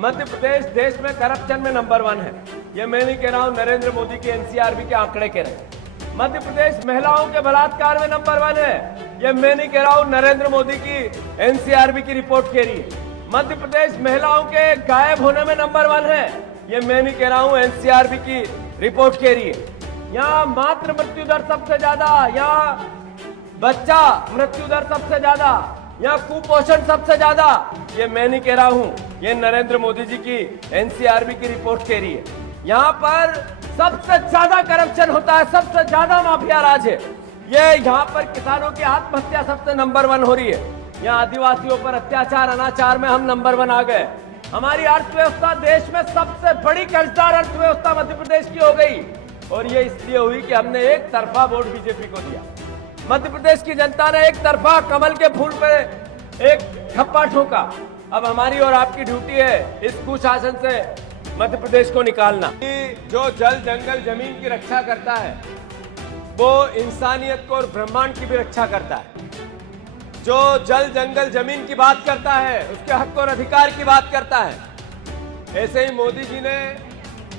मध्य प्रदेश देश में करप्शन में नंबर 1 है। ये मैं नहीं कह रहा हूं, नरेंद्र मोदी के एनसीआरबी के आंकड़े कह रहे हैं। मध्य प्रदेश महिलाओं के बलात्कार में नंबर 1 है। ये मैं नहीं कह रहा हूं, नरेंद्र मोदी की एनसीआरबी की रिपोर्ट कह रही है। मध्य प्रदेश महिलाओं के गायब होने में नंबर 1 है। ये मैं नहीं कह रहा हूं, एनसीआरबी की रिपोर्ट कह रही है। यहाँ मातृ मृत्यु दर सबसे ज्यादा, यहाँ बच्चा मृत्यु दर सबसे ज्यादा, यहाँ कुपोषण सबसे ज्यादा। ये मैं नहीं कह रहा हूं, ये नरेंद्र मोदी जी की एनसीआरबी की रिपोर्ट कह रही है। यहाँ पर सबसे ज्यादा करप्शन होता है, सबसे ज्यादा माफिया राज है। ये यहाँ पर किसानों की आत्महत्या सबसे नंबर 1 हो रही है। यहाँ आदिवासियों पर अत्याचार अनाचार में हम नंबर 1 आ गए। हमारी अर्थव्यवस्था देश में सबसे बड़ी कर्जदार अर्थव्यवस्था मध्य प्रदेश की हो गई, और ये इसलिए हुई कि हमने एक तरफा वोट बीजेपी को दिया। मध्य प्रदेश की जनता ने एक तरफा कमल के फूल पे एक ठप्पा ठोका। अब हमारी और आपकी ड्यूटी है इस कुशासन से मध्य प्रदेश को निकालना। जो जल जंगल जमीन की रक्षा करता है वो इंसानियत को और ब्रह्मांड की भी रक्षा करता है। जो जल जंगल जमीन की बात करता है उसके हक और अधिकार की बात करता है। ऐसे ही मोदी जी ने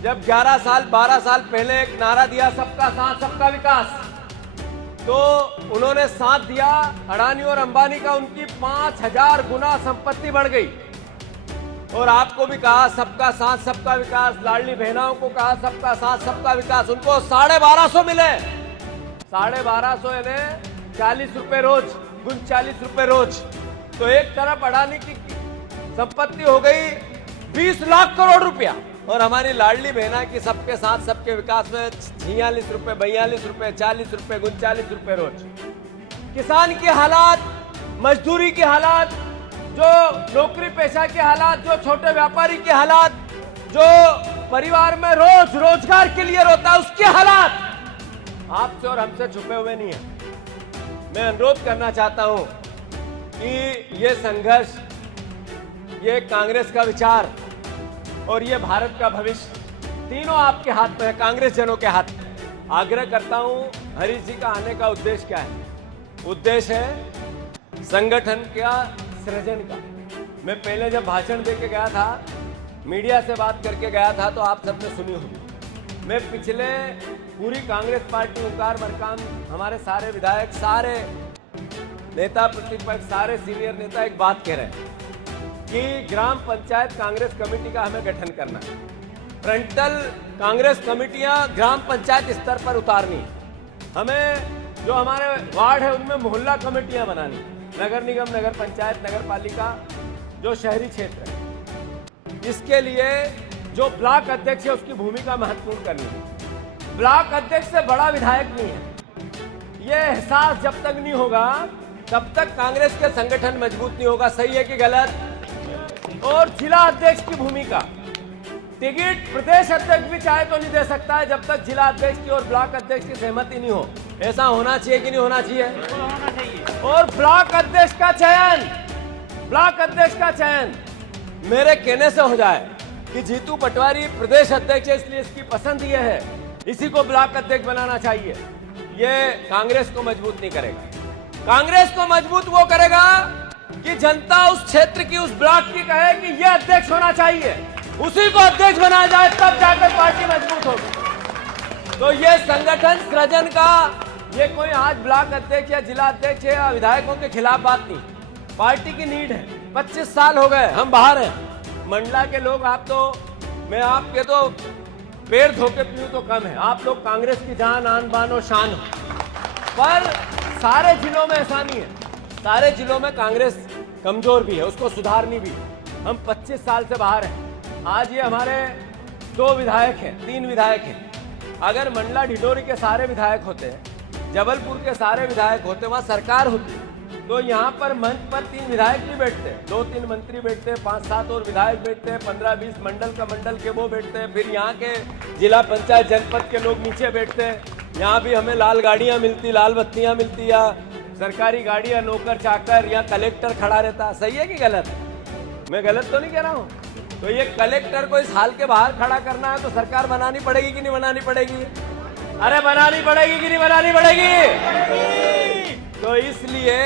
जब 11 साल 12 साल पहले एक नारा दिया, सबका साथ सबका विकास, तो उन्होंने साथ दिया। अडानी और अंबानी का उनकी 5000 गुना संपत्ति बढ़ गई। और आपको भी कहा सबका साथ सबका विकास, लाडली बहनाओं को कहा सबका साथ सबका विकास, उनको 1250 मिले। 1250 यानी 40 रुपए रोज, 39 रुपए रोज। तो एक तरफ अडानी की संपत्ति हो गई 20 लाख करोड़ रुपया, और हमारी लाडली बहना की सबके साथ सबके विकास में 46 रुपए, 42 रुपए, 40 रुपए, 39 रुपए रोज। किसान के हालात, मजदूरी के हालात, जो नौकरी पेशा के हालात, जो छोटे व्यापारी के हालात, जो परिवार में रोज रोजगार के लिए रोता है उसके हालात आपसे और हमसे छुपे हुए नहीं है। मैं अनुरोध करना चाहता हूं कि ये संघर्ष, ये कांग्रेस का विचार और ये भारत का भविष्य तीनों आपके हाथ में है, कांग्रेस जनों के हाथ में। आग्रह करता हूं, हरीश जी का आने का उद्देश्य क्या है? उद्देश्य है संगठन का सृजन का। मैं पहले जब भाषण देके गया था, मीडिया से बात करके गया था, तो आप सबने सुनी होगी। मैं पिछले पूरी कांग्रेस पार्टी उकार मरकाम, हमारे सारे विधायक, सारे नेता प्रतिपक्ष, सारे सीनियर नेता एक बात कह रहे हैं कि ग्राम पंचायत कांग्रेस कमेटी का हमें गठन करना है। फ्रंटल कांग्रेस कमेटियां ग्राम पंचायत स्तर पर उतारनी। हमें जो हमारे वार्ड है उनमें मोहल्ला कमेटियां बनानी। नगर निगम, नगर पंचायत, नगर पालिका, जो शहरी क्षेत्र है, इसके लिए जो ब्लॉक अध्यक्ष है उसकी भूमिका महत्वपूर्ण करनी है। ब्लॉक अध्यक्ष से बड़ा विधायक नहीं है। ये एहसास जब तक नहीं होगा तब तक कांग्रेस के संगठन मजबूत नहीं होगा। सही है कि गलत? और जिला अध्यक्ष की भूमिका, टिकट प्रदेश अध्यक्ष भी चाहे तो नहीं दे सकता है जब तक जिला अध्यक्ष की और ब्लॉक अध्यक्ष की सहमति नहीं हो। ऐसा होना चाहिए कि नहीं होना चाहिए? होना चाहिए। और ब्लॉक अध्यक्ष का चयन, ब्लॉक अध्यक्ष का चयन मेरे कहने से हो जाए कि जीतू पटवारी प्रदेश अध्यक्ष है इसलिए इसकी पसंद ये है, इसी को ब्लॉक अध्यक्ष बनाना चाहिए। ये कांग्रेस को मजबूत नहीं करेगा। कांग्रेस को मजबूत वो करेगा कि जनता उस क्षेत्र की, उस ब्लॉक की कहे कि ये अध्यक्ष होना चाहिए, उसी को अध्यक्ष बनाया जाए, तब जाकर पार्टी मजबूत होगी। तो ये संगठन सृजन का, ये कोई आज ब्लॉक अध्यक्ष या जिला अध्यक्ष या विधायकों के खिलाफ बात नहीं, पार्टी की नीड है। 25 साल हो गए हम बाहर हैं। मंडला के लोग, आप तो, मैं आपके तो पैर धो के पीऊं तो कम है, आप लोग कांग्रेस की जान, आन बान और शान हो। पर सारे जिलों में ऐसा नहीं है। सारे जिलों में कांग्रेस कमजोर भी है, उसको सुधारनी भी। हम 25 साल से बाहर हैं। आज ये हमारे 2 विधायक हैं, 3 विधायक हैं। अगर मंडला ढिंडोरी के सारे विधायक होते, जबलपुर के सारे विधायक होते, वहाँ सरकार होती, तो यहाँ पर मंच पर 3 विधायक भी बैठते, 2-3 मंत्री बैठते, 5-7 और विधायक बैठते, 15-20 मंडल का मंडल के वो बैठते, फिर यहाँ के जिला पंचायत जनपद के लोग नीचे बैठते। यहाँ भी हमें लाल गाड़ियाँ मिलती, लाल बत्तियाँ मिलती, या सरकारी गाड़ी, या नौकर चाकर, या कलेक्टर खड़ा रहता। सही है कि गलत? मैं गलत तो नहीं कह रहा हूँ। तो ये कलेक्टर को इस हाल के बाहर खड़ा करना है तो सरकार बनानी पड़ेगी कि नहीं बनानी पड़ेगी? अरे बनानी पड़ेगी कि नहीं बनानी पड़ेगी? तो इसलिए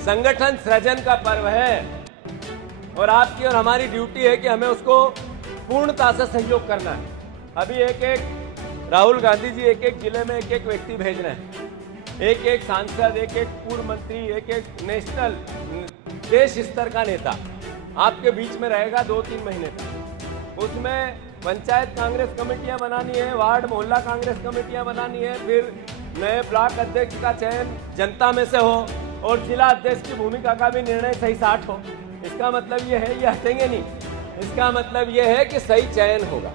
संगठन सृजन का पर्व है। और आपकी और हमारी ड्यूटी है कि हमें उसको पूर्णता से सहयोग करना है। अभी एक एक राहुल गांधी जी एक एक जिले में एक एक व्यक्ति भेज रहे हैं, एक एक सांसद, एक एक पूर्व मंत्री, एक एक नेशनल देश स्तर का नेता आपके बीच में रहेगा 2-3 महीने तक। उसमें पंचायत कांग्रेस कमेटियां बनानी है, वार्ड मोहल्ला कांग्रेस कमेटियां बनानी है, फिर नए ब्लॉक अध्यक्ष का चयन जनता में से हो और जिला अध्यक्ष की भूमिका का भी निर्णय सही साठ हो। इसका मतलब ये है ये हटेंगे नहीं, इसका मतलब ये है कि सही चयन होगा,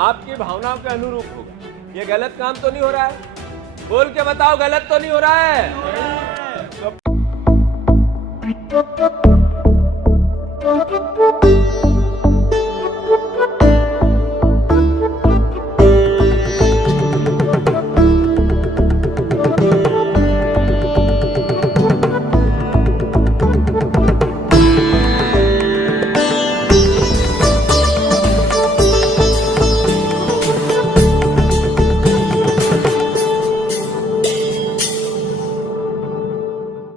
आपकी भावनाओं के अनुरूप होगा। ये गलत काम तो नहीं हो रहा है? बोल के बताओ, गलत तो नहीं हो रहा है?